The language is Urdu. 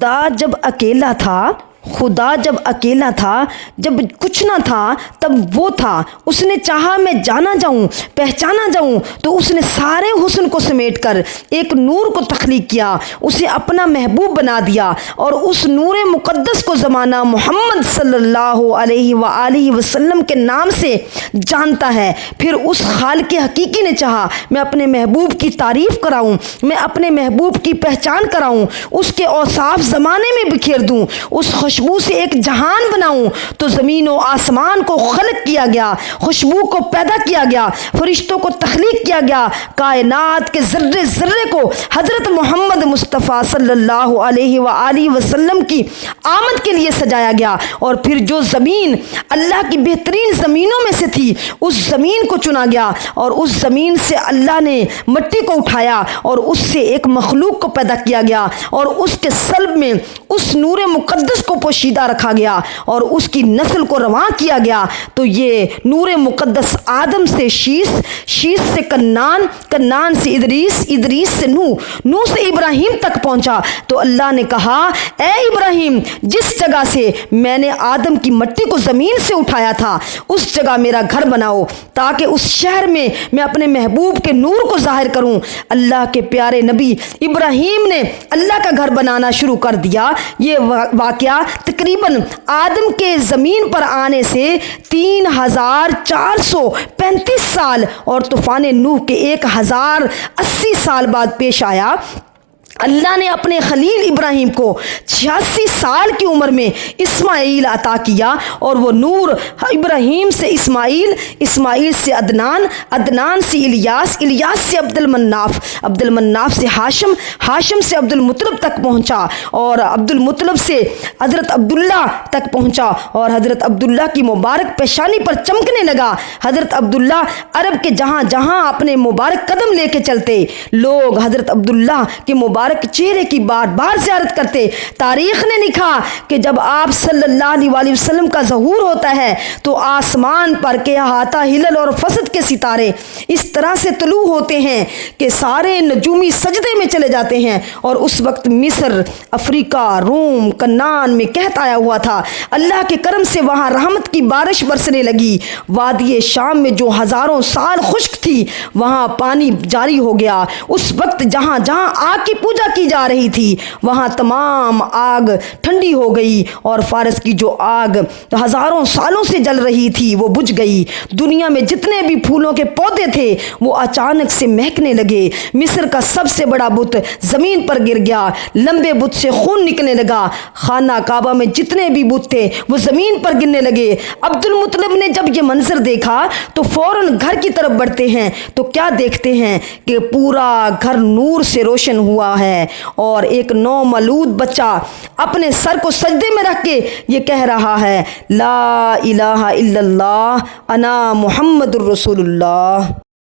خدا جب اکیلا تھا، جب کچھ نہ تھا تب وہ تھا۔ اس نے چاہا میں جانا جاؤں، پہچانا جاؤں، تو اس نے سارے حسن کو سمیٹ کر ایک نور کو تخلیق کیا، اسے اپنا محبوب بنا دیا، اور اس نور مقدس کو زمانہ محمد صلی اللہ علیہ وآلہ وسلم کے نام سے جانتا ہے۔ پھر اس خالق حقیقی نے چاہا میں اپنے محبوب کی تعریف کراؤں، میں اپنے محبوب کی پہچان کراؤں، اس کے اوصاف زمانے میں بکھیر دوں، اس خوشبو سے ایک جہان بناؤں، تو زمین و آسمان کو خلق کیا گیا، خوشبو کو پیدا کیا گیا، فرشتوں کو تخلیق کیا گیا، کائنات کے ذرے ذرے کو حضرت محمد مصطفیٰ صلی اللہ علیہ وآلہ وسلم کی آمد کے لیے سجایا گیا، اور پھر جو زمین اللہ کی بہترین زمینوں میں سے تھی اس زمین کو چنا گیا، اور اس زمین سے اللہ نے مٹی کو اٹھایا اور اس سے ایک مخلوق کو پیدا کیا گیا، اور اس کے صلب میں اس نور مقدس کو پوشیدہ رکھا گیا اور اس کی نسل کو رواں کیا گیا۔ تو یہ نور مقدس آدم سے شیس، شیس سے کنان، کنان سے ادریس، ادریس سے نوح سے ابراہیم تک پہنچا۔ تو اللہ نے کہا اے ابراہیم، جس جگہ سے میں نے آدم کی مٹی کو زمین سے اٹھایا تھا اس جگہ میرا گھر بناؤ، تاکہ اس شہر میں میں اپنے محبوب کے نور کو ظاہر کروں۔ اللہ کے پیارے نبی ابراہیم نے اللہ کا گھر بنانا شروع کر دیا۔ یہ واقعہ تقریباً آدم کے زمین پر آنے سے 3435 سال اور طوفان نوح کے 1080 سال بعد پیش آیا۔ اللہ نے اپنے خلیل ابراہیم کو 86 سال کی عمر میں اسماعیل عطا کیا، اور وہ نور ابراہیم سے اسماعیل، اسماعیل سے عدنان، عدنان سے الیاس، الیاس سے عبد المناف، عبد المناف سے ہاشم، ہاشم سے عبد المطلب تک پہنچا، اور عبد المطلب سے حضرت عبداللہ تک پہنچا، اور حضرت عبداللہ کی مبارک پیشانی پر چمکنے لگا۔ حضرت عبداللہ عرب کے جہاں جہاں اپنے مبارک قدم لے کے چلتے، لوگ حضرت عبداللہ کے مبارک چہرے کی بار بار زیارت کرتے۔ تاریخ نے لکھا کہ جب آپ صلی اللہ علیہ وسلم کا ظہور ہوتا ہے تو آسمان پر کے احاطہ ہلل اور فسد کے ستارے اس طرح سے طلوع ہوتے ہیں کہ سارے نجومی سجدے میں چلے جاتے ہیں، اور اس وقت مصر، افریقہ، روم، کنان میں قحط آیا ہوا تھا۔ اللہ کے کرم سے وہاں رحمت کی بارش برسنے لگی۔ وادی شام میں جو ہزاروں سال خشک تھی وہاں پانی جاری ہو گیا۔ اس وقت جہاں جہاں آگ کی پوجا کی جا رہی تھی وہاں تمام آگ ٹھنڈی ہو گئی، اور فارس کی جو آگ ہزاروں سالوں سے جل رہی تھی وہ بجھ گئی۔ دنیا میں جتنے بھی پھولوں کے پودے تھے وہ اچانک سے مہکنے لگے۔ مصر کا سب سے بڑا بت زمین پر گر گیا، لمبے بت سے خون نکلنے لگا۔ خانہ کعبہ میں جتنے بھی بت تھے وہ زمین پر گرنے لگے۔ عبد المطلب نے جب یہ منظر دیکھا تو فوراً گھر کی طرف بڑھتے ہیں تو کیا دیکھتے ہیں کہ پورا گھر نور سے روشن ہوا ہے، اور ایک نومولود بچہ اپنے سر کو سجدے میں رکھ کے یہ کہہ رہا ہے لا الہ الا اللہ انا محمد الرسول اللہ۔